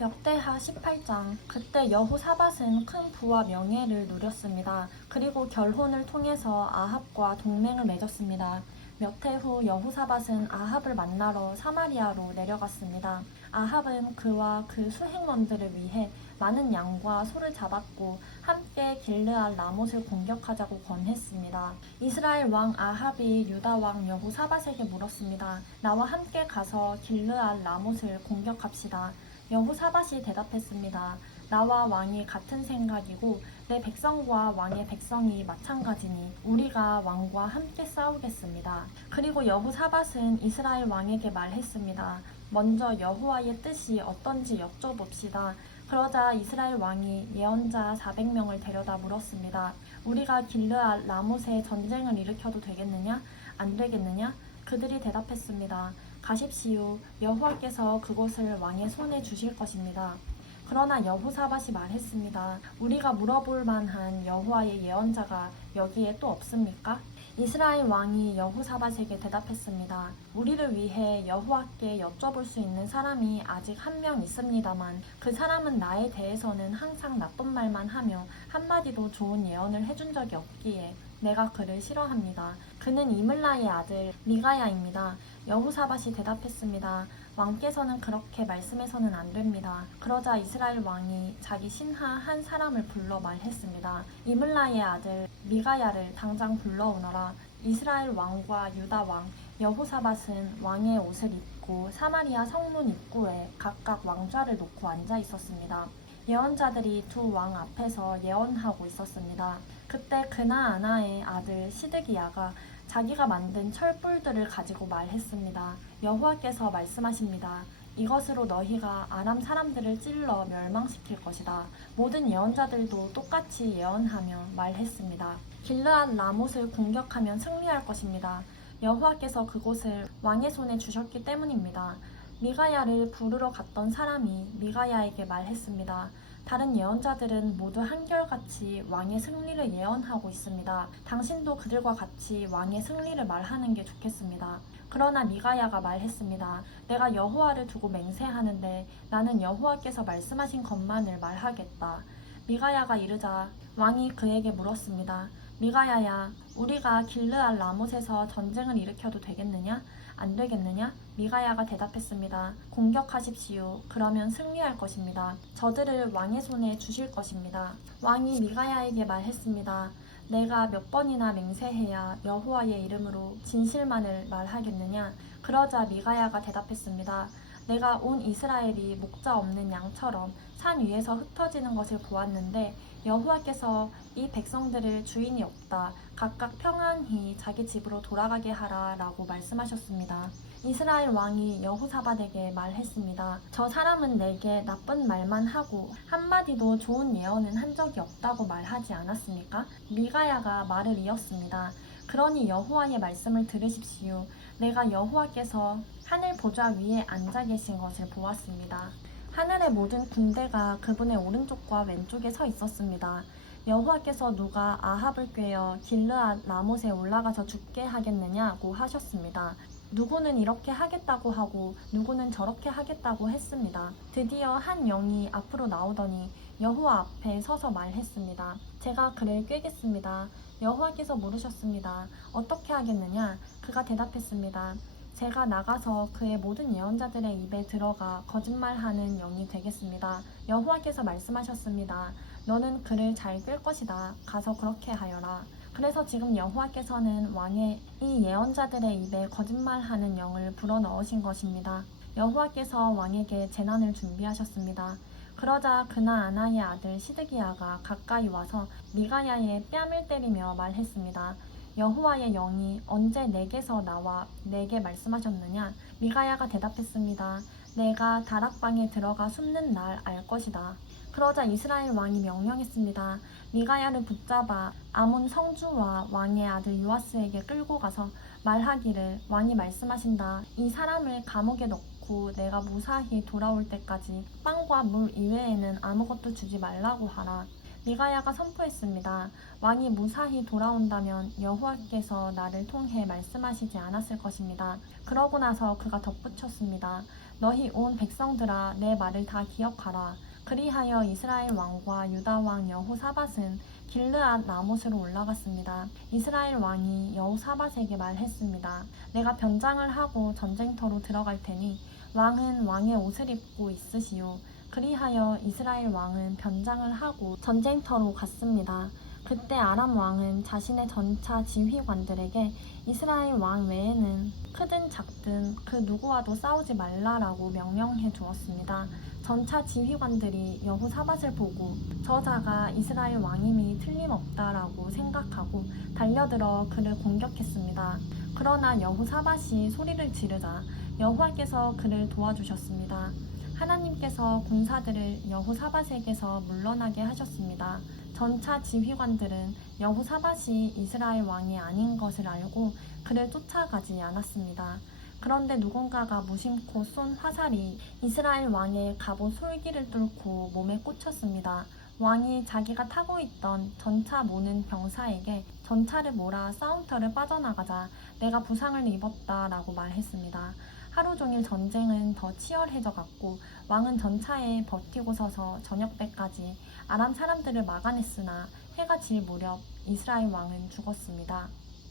역대하 18장. 그때 여호사밧은 큰 부와 명예를 누렸습니다. 그리고 결혼을 통해서 아합과 동맹을 맺었습니다. 몇 해 후 여호사밧은 아합을 만나러 사마리아로 내려갔습니다. 아합은 그와 그 수행원들을 위해 많은 양과 소를 잡았고 함께 길르앗 라못을 공격하자고 권했습니다. 이스라엘 왕 아합이 유다 왕 여호사밧에게 물었습니다. 나와 함께 가서 길르앗 라못을 공격합시다. 여호사밧이 대답했습니다. 나와 왕이 같은 생각이고 내 백성과 왕의 백성이 마찬가지니 우리가 왕과 함께 싸우겠습니다. 그리고 여호사밧은 이스라엘 왕에게 말했습니다. 먼저 여호와의 뜻이 어떤지 여쭤봅시다. 그러자 이스라엘 왕이 예언자 400명을 데려다 물었습니다. 우리가 길르앗 라못에 전쟁을 일으켜도 되겠느냐? 안 되겠느냐? 그들이 대답했습니다. 가십시오. 여호와께서 그곳을 왕의 손에 주실 것입니다. 그러나 여호사밧이 말했습니다. 우리가 물어볼 만한 여호와의 예언자가 여기에 또 없습니까? 이스라엘 왕이 여호사밧에게 대답했습니다. 우리를 위해 여호와께 여쭤볼 수 있는 사람이 아직 한 명 있습니다만 그 사람은 나에 대해서는 항상 나쁜 말만 하며 한마디도 좋은 예언을 해준 적이 없기에 내가 그를 싫어합니다. 그는 이물라의 아들 미가야입니다. 여호사밧이 대답했습니다. 왕께서는 그렇게 말씀해서는 안 됩니다. 그러자 이스라엘 왕이 자기 신하 한 사람을 불러 말했습니다. 이물라의 아들 미가야를 당장 불러오너라. 이스라엘 왕과 유다 왕 여호사밧은 왕의 옷을 입고 사마리아 성문 입구에 각각 왕좌를 놓고 앉아 있었습니다. 예언자들이 두 왕 앞에서 예언하고 있었습니다. 그때 그나아나의 아들 시드기야가 자기가 만든 철불들을 가지고 말했습니다. 여호와께서 말씀하십니다. 이것으로 너희가 아람 사람들을 찔러 멸망시킬 것이다. 모든 예언자들도 똑같이 예언하며 말했습니다. 길르앗 라못을 공격하면 승리할 것입니다. 여호와께서 그곳을 왕의 손에 주셨기 때문입니다. 미가야를 부르러 갔던 사람이 미가야에게 말했습니다. 다른 예언자들은 모두 한결같이 왕의 승리를 예언하고 있습니다. 당신도 그들과 같이 왕의 승리를 말하는 게 좋겠습니다. 그러나 미가야가 말했습니다. 내가 여호와를 두고 맹세하는데 나는 여호와께서 말씀하신 것만을 말하겠다. 미가야가 이르자 왕이 그에게 물었습니다. 미가야야, 우리가 길르앗 라못에서 전쟁을 일으켜도 되겠느냐? 안 되겠느냐? 미가야가 대답했습니다. 공격하십시오. 그러면 승리할 것입니다. 저들을 왕의 손에 주실 것입니다. 왕이 미가야에게 말했습니다. 내가 몇 번이나 맹세해야 여호와의 이름으로 진실만을 말하겠느냐? 그러자 미가야가 대답했습니다. 내가 온 이스라엘이 목자 없는 양처럼 산 위에서 흩어지는 것을 보았는데 여호와께서 이 백성들을 주인이 없다. 각각 평안히 자기 집으로 돌아가게 하라 라고 말씀하셨습니다. 이스라엘 왕이 여호사밧에게 말했습니다. 저 사람은 내게 나쁜 말만 하고 한마디도 좋은 예언은 한 적이 없다고 말하지 않았습니까? 미가야가 말을 이었습니다. 그러니 여호와의 말씀을 들으십시오. 내가 여호와께서 하늘 보좌 위에 앉아 계신 것을 보았습니다. 하늘의 모든 군대가 그분의 오른쪽과 왼쪽에 서 있었습니다. 여호와께서 누가 아합을 꾀어 길르앗 라못에 올라가서 죽게 하겠느냐고 하셨습니다. 누구는 이렇게 하겠다고 하고 누구는 저렇게 하겠다고 했습니다. 드디어 한 영이 앞으로 나오더니 여호와 앞에 서서 말했습니다. 제가 그를 꾀겠습니다. 여호와께서 물으셨습니다. 어떻게 하겠느냐? 그가 대답했습니다. 제가 나가서 그의 모든 예언자들의 입에 들어가 거짓말하는 영이 되겠습니다. 여호와께서 말씀하셨습니다. 너는 그를 잘 꿰 것이다. 가서 그렇게 하여라. 그래서 지금 여호와께서는 왕의 이 예언자들의 입에 거짓말하는 영을 불어넣으신 것입니다. 여호와께서 왕에게 재난을 준비하셨습니다. 그러자 그나아나의 아들 시드기야가 가까이 와서 미가야의 뺨을 때리며 말했습니다. 여호와의 영이 언제 내게서 나와 내게 말씀하셨느냐? 미가야가 대답했습니다. 내가 다락방에 들어가 숨는 날 알 것이다. 그러자 이스라엘 왕이 명령했습니다. 미가야를 붙잡아 아몬 성주와 왕의 아들 요아스에게 끌고 가서 말하기를 왕이 말씀하신다. 이 사람을 감옥에 넣고 내가 무사히 돌아올 때까지 빵과 물 이외에는 아무것도 주지 말라고 하라. 미가야가 선포했습니다. 왕이 무사히 돌아온다면 여호와께서 나를 통해 말씀하시지 않았을 것입니다. 그러고 나서 그가 덧붙였습니다. 너희 온 백성들아 내 말을 다 기억하라. 그리하여 이스라엘 왕과 유다 왕 여호사밧은 길르앗 라못으로 올라갔습니다. 이스라엘 왕이 여호사밧에게 말했습니다. 내가 변장을 하고 전쟁터로 들어갈 테니 왕은 왕의 옷을 입고 있으시오. 그리하여 이스라엘 왕은 변장을 하고 전쟁터로 갔습니다. 그때 아람 왕은 자신의 전차 지휘관들에게 이스라엘 왕 외에는 크든 작든 그 누구와도 싸우지 말라라고 명령해 두었습니다. 전차 지휘관들이 여호사밧을 보고 저자가 이스라엘 왕임이 틀림없다라고 생각하고 달려들어 그를 공격했습니다. 그러나 여호사밧이 소리를 지르자 여호와께서 그를 도와주셨습니다. 하나님께서 군사들을 여호사밧에게서 물러나게 하셨습니다. 전차 지휘관들은 여호사밧이 이스라엘 왕이 아닌 것을 알고 그를 쫓아가지 않았습니다. 그런데 누군가가 무심코 쏜 화살이 이스라엘 왕의 갑옷 솔기를 뚫고 몸에 꽂혔습니다. 왕이 자기가 타고 있던 전차 모는 병사에게 전차를 몰아 싸움터를 빠져나가자 내가 부상을 입었다라고 말했습니다. 하루 종일 전쟁은 더 치열해져 갔고 왕은 전차에 버티고 서서 저녁 때까지 아람 사람들을 막아냈으나 해가 질 무렵 이스라엘 왕은 죽었습니다.